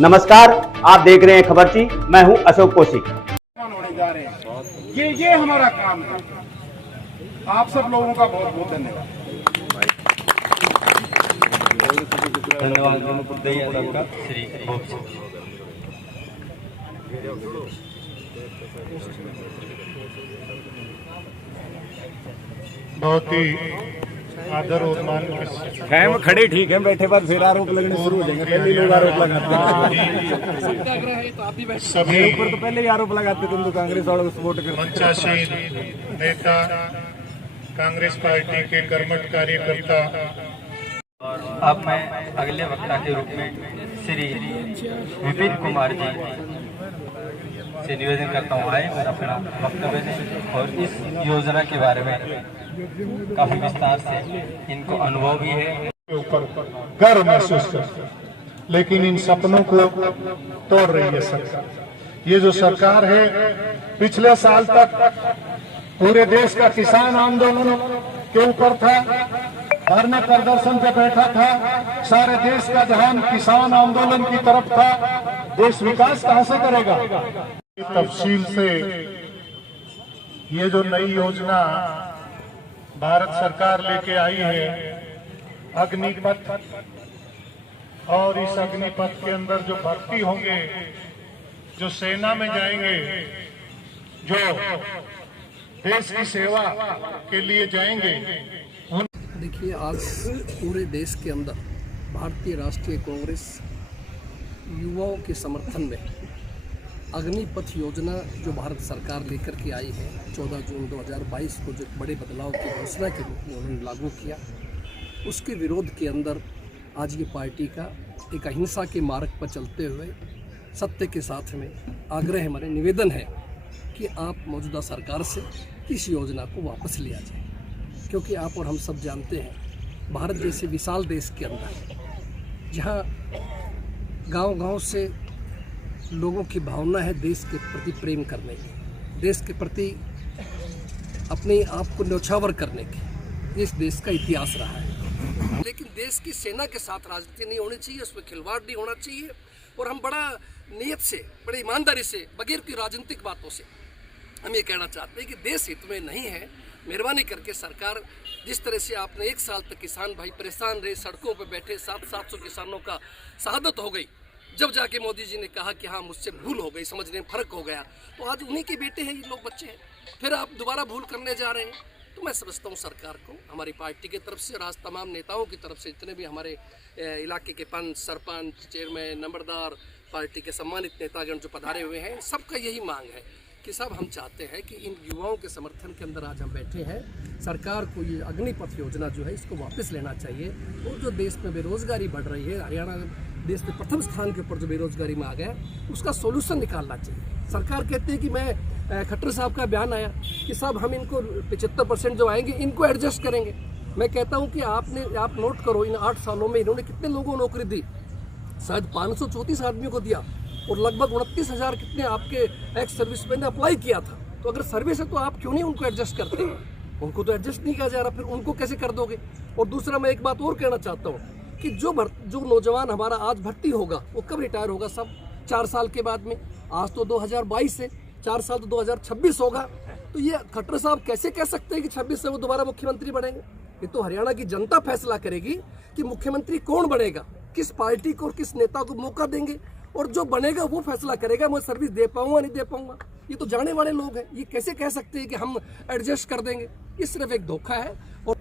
नमस्कार, आप देख रहे हैं खबरची। मैं हूं अशोक कौशिक। होने जा रहे हैं, ये हमारा काम है। आप सब लोगों का बहुत बहुत धन्यवाद। बहुत ही आदर और मान के खैम खड़े ठीक है, बैठे बाद फिर आरोप लगने शुरू हो जाएंगे। पहले लोग आरोप लगाते हैं, सभी ऊपर तो पहले ही आरोप लगाते तुम तो कांग्रेस वालों को सपोर्ट करते। मंचासीन नेता, कांग्रेस पार्टी के कर्मठ कार्यकर्ता। अब मैं अगले वक्ता के रूप में श्री विपिन कुमार जी से निवेदन करता हूँ, आए और अपना वक्तव्य दें और इस योजना के बारे में काफी विस्तार से इनको अनुभव भी है। ऊपर गर्व महसूस करते हैं, लेकिन इन सपनों को तोड़ रही है सरकार। ये जो सरकार है, पिछले साल तक पूरे देश का किसान आंदोलन के ऊपर था, धरने प्रदर्शन पे बैठा था, सारे देश का ध्यान किसान आंदोलन की तरफ था। देश विकास कहां से करेगा? तफसील से ये जो नई योजना भारत सरकार लेके आई है, अग्निपथ, और इस अग्निपथ के अंदर जो भर्ती होंगे, जो सेना में जाएंगे, जो देश की सेवा के लिए जाएंगे। देखिए, आज पूरे देश के अंदर भारतीय राष्ट्रीय कांग्रेस युवाओं के समर्थन में अग्निपथ योजना जो भारत सरकार लेकर के आई है, 14 जून 2022 को जो बड़े बदलाव की घोषणा के रूप में उन्होंने लागू किया, उसके विरोध के अंदर आज ये पार्टी का एक अहिंसा के मार्ग पर चलते हुए सत्य के साथ में आग्रह हमारे निवेदन है कि आप मौजूदा सरकार से इस योजना को वापस लिया जाए। क्योंकि आप और हम सब जानते हैं, भारत जैसे विशाल देश के अंदर जहाँ गांव-गांव से लोगों की भावना है देश के प्रति प्रेम करने की, देश के प्रति अपने आप को न्यौछावर करने की, इस देश का इतिहास रहा है। लेकिन देश की सेना के साथ राजनीति नहीं होनी चाहिए, उसमें खिलवाड़ नहीं होना चाहिए। और हम बड़ा नियत से, बड़ी ईमानदारी से, बगैर की राजनीतिक बातों से हम ये कहना चाहते हैं कि देश हित में नहीं है। मेहरबानी करके सरकार, जिस तरह से आपने 1 साल तक किसान भाई परेशान रहे, सड़कों पर बैठे, 700 किसानों का शहादत हो गई, जब जाके मोदी जी ने कहा कि हाँ मुझसे भूल हो गई, समझने में फ़र्क हो गया, तो आज उन्हीं के बेटे हैं ये लोग, बच्चे हैं, फिर आप दोबारा भूल करने जा रहे हैं। तो मैं समझता हूँ सरकार को, हमारी पार्टी की तरफ से और आज तमाम नेताओं की तरफ से, जितने भी हमारे इलाके के पंच, सरपंच, चेयरमैन, नंबरदार, पार्टी के सम्मानित नेतागण जो पधारे हुए हैं, सबका यही मांग है कि सब हम चाहते हैं कि इन युवाओं के समर्थन के अंदर आज हम बैठे हैं। सरकार को ये अग्निपथ योजना जो है इसको वापस लेना चाहिए। और जो देश में बेरोजगारी बढ़ रही है, हरियाणा देश में प्रथम स्थान के ऊपर जो बेरोजगारी में आ गया, उसका सोल्यूशन निकालना चाहिए। सरकार कहती है कि मैं खट्टर साहब का बयान आया कि साहब हम इनको 75% जो आएंगे इनको एडजस्ट करेंगे। मैं कहता हूँ कि आप नोट करो, इन 8 सालों में इन्होंने कितने लोगों को नौकरी दी? शायद 534 आदमियों को दिया और लगभग 29,000 कितने आपके एक्स सर्विसमैन ने अप्लाई किया था। तो अगर सर्विस है तो आप क्यों नहीं उनको एडजस्ट करते हैं? उनको तो एडजस्ट नहीं किया जा रहा, फिर उनको कैसे कर दोगे? और दूसरा मैं एक बात और कहना चाहता हूँ कि जो नौजवान हमारा आज भर्ती होगा वो कब रिटायर होगा? सब 4 साल के बाद में। आज तो 2022 है, 4 साल तो 2026 होगा। तो ये खट्टर साहब कैसे कह सकते हैं कि 26 से वो दोबारा मुख्यमंत्री बनेंगे? ये तो हरियाणा की जनता फैसला करेगी कि मुख्यमंत्री कौन बनेगा, किस पार्टी को और किस नेता को मौका देंगे, और जो बनेगा वो फैसला करेगा मैं सर्विस दे पाऊंगा नहीं दे पाऊंगा। ये तो जाने वाले लोग हैं, ये कैसे कह सकते हैं कि हम एडजस्ट कर देंगे? ये सिर्फ एक धोखा है। और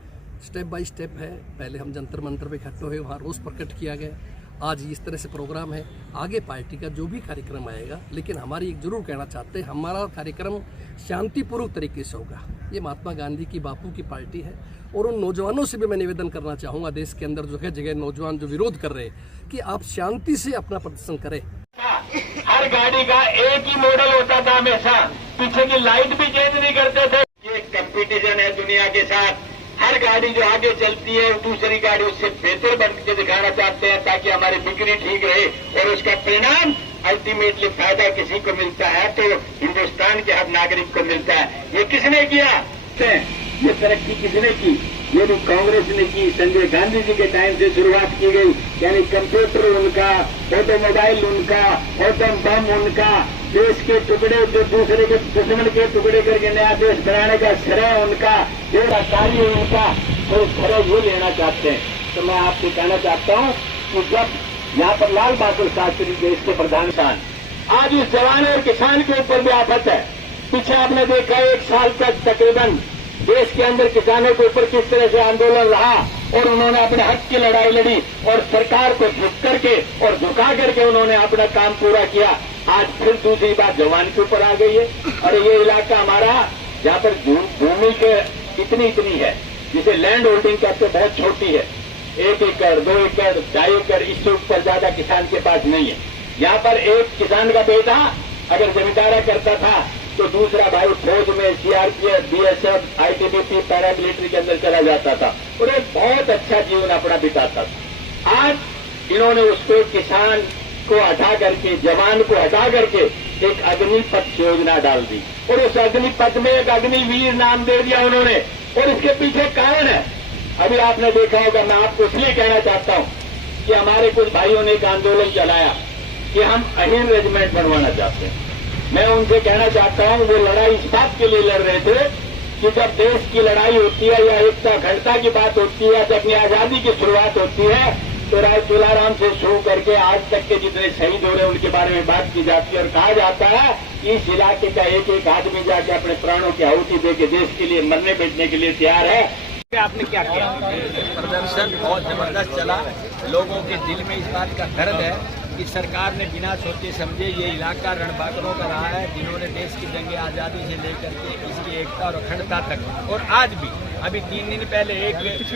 स्टेप बाय स्टेप है, पहले हम जंतर मंतर पे इकट्ठे हुए, वहाँ रोज़ प्रकट किया गया, आज इस तरह से प्रोग्राम है। आगे पार्टी का जो भी कार्यक्रम आएगा, लेकिन हमारी एक जरूर कहना चाहते हैं, हमारा कार्यक्रम शांतिपूर्वक तरीके से होगा। ये महात्मा गांधी की, बापू की पार्टी है। और उन नौजवानों से भी मैं निवेदन करना चाहूँगा, देश के अंदर जो है जगह नौजवान जो विरोध कर रहे हैं, कि आप शांति से अपना प्रदर्शन करें। हर गाड़ी का एक ही मॉडल होता था हमेशा, पीछे की लाइट भी चेंज नहीं करते थे। ये कंपटीशन है दुनिया के साथ, हर गाड़ी जो आगे चलती है दूसरी गाड़ी उससे बेहतर बन के दिखाना चाहते हैं, ताकि हमारी बिक्री ठीक रहे और उसका परिणाम अल्टीमेटली फायदा किसी को मिलता है तो हिंदुस्तान के हर नागरिक को मिलता है। ये किसने किया? ये तरक्की किसने की? ये भी कांग्रेस ने की। संजय गांधी जी के टाइम से शुरुआत की गई। यानी कंप्यूटर उनका, ऑटोमोबाइल उनका, एटम बम उनका, देश के टुकड़े जो दूसरे के दुश्मन के टुकड़े करके नया देश बनाने का श्रेय उनका, जो कार्य उनका, तो श्रेय वो लेना चाहते हैं। तो मैं आपसे कहना चाहता हूं कि जब यहाँ पर लाल बहादुर शास्त्री देश के प्रधान किसान, आज इस जवान और किसान के ऊपर भी आफत है। पीछे आपने देखा 1 साल तक तकरीबन देश के अंदर किसानों के ऊपर किस तरह से आंदोलन रहा और उन्होंने अपने हक की लड़ाई लड़ी और सरकार को झुक करके और झुका करके उन्होंने अपना काम पूरा किया। आज फिर दूसरी बात जवान के ऊपर आ गई है। और ये इलाका हमारा जहाँ पर भूमि के इतनी है, जिसे लैंड होल्डिंग कहते बहुत छोटी है, 1 एकड़ 2 एकड़ 2.5 एकड़, इससे ऊपर ज्यादा किसान के पास नहीं है। यहाँ पर एक किसान का बेटा अगर जमींदारा करता था तो दूसरा भाई फौज में सीआरपीएफ, बीएसएफ, आईटीबीपी, पैरामिलिट्री के अंदर चला जाता था और एक बहुत अच्छा जीवन अपना बिताता था। आज इन्होंने उसको किसान को हटा करके, जवान को हटा करके एक अग्निपथ योजना डाल दी और उस अग्निपथ में एक अग्निवीर नाम दे दिया उन्होंने। और इसके पीछे कारण है, अभी आपने देखा होगा, मैं आपको इसलिए कहना चाहता हूं कि हमारे कुछ भाइयों ने एक आंदोलन चलाया कि हम अहिर रेजिमेंट बनवाना चाहते हैं। मैं उनसे कहना चाहता हूं, वो लड़ाई इस बात के लिए लड़ रहे थे कि जब देश की लड़ाई होती है या एकता अखंडता की बात होती है, जब अपनी आजादी की शुरुआत होती है, तो राय तुलाराम से शुरू करके आज तक के जितने शहीद हो रहे हैं उनके बारे में बात की जाती है और कहा जाता है कि इस इलाके का एक आदमी जाके अपने प्राणों की आहुति दे के देश के लिए मरने बैठने के लिए तैयार है। आपने क्या किया? प्रदर्शन बहुत जबरदस्त चला। लोगों के दिल में इस बात का दर्द है कि सरकार ने बिना सोचे समझे ये इलाका रणबांकुरों का रहा है, जिन्होंने देश की जंग आज़ादी से लेकर के इसकी एकता और अखंडता तक, और आज भी अभी 3 दिन पहले एक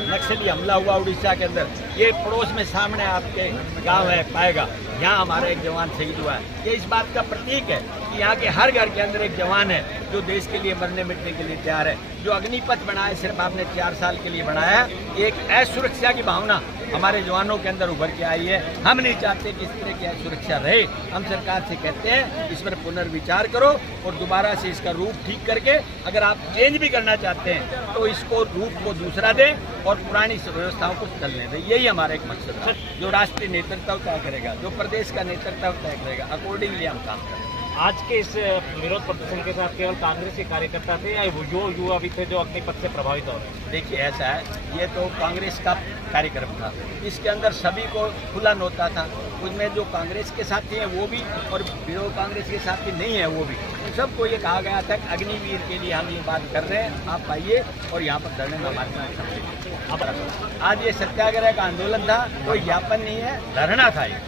नक्सली हमला हुआ उड़ीसा के अंदर, ये पड़ोस में सामने आपके गांव है पाएगा, यहाँ हमारा एक जवान शहीद हुआ है। ये इस बात का प्रतीक है कि यहाँ के हर घर के अंदर एक जवान है जो देश के लिए मरने मिटने के लिए तैयार है। जो अग्निपथ बनाया सिर्फ आपने 4 साल के लिए बनाया है, एक असुरक्षा की भावना हमारे जवानों के अंदर उभर के आई है। हम नहीं चाहते कि इस तरह की असुरक्षा रहे। हम सरकार से कहते हैं इस पर पुनर्विचार करो और दोबारा से इसका रूप ठीक करके, अगर आप चेंज भी करना चाहते हैं तो इसको रूप को दूसरा दें और पुरानी व्यवस्थाओं को चलने दें। यही हमारा एक मकसद है। जो राष्ट्रीय नेतृत्व तय करेगा, जो प्रदेश का नेतृत्व तय करेगा, अकॉर्डिंगली हम काम करेंगे। आज के इस विरोध प्रदर्शन के साथ केवल कांग्रेस के कार्यकर्ता थे या जो युवा भी थे जो अग्निपथ से प्रभावित हो रहे हैं? देखिए ऐसा है, ये तो कांग्रेस का कार्यक्रम था, इसके अंदर सभी को खुला न्योता था। उसमें जो कांग्रेस के साथी हैं वो भी और जो कांग्रेस के साथी नहीं है वो भी, उन सबको ये कहा गया था कि अग्निवीर के लिए हम ये बात कर रहे हैं, आप आइए और यहाँ पर धरने में हमारे साथ। आज ये सत्याग्रह का आंदोलन था, कोई ज्ञापन नहीं है, धरना था, ये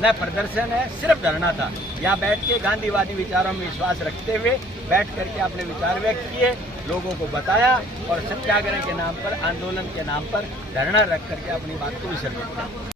न प्रदर्शन है, सिर्फ धरना था। यहाँ बैठ के गांधीवादी विचारों में विश्वास रखते हुए बैठ करके अपने विचार व्यक्त किए, लोगों को बताया और सत्याग्रह के नाम पर, आंदोलन के नाम पर धरना रख करके अपनी बात को विसर्जित किया।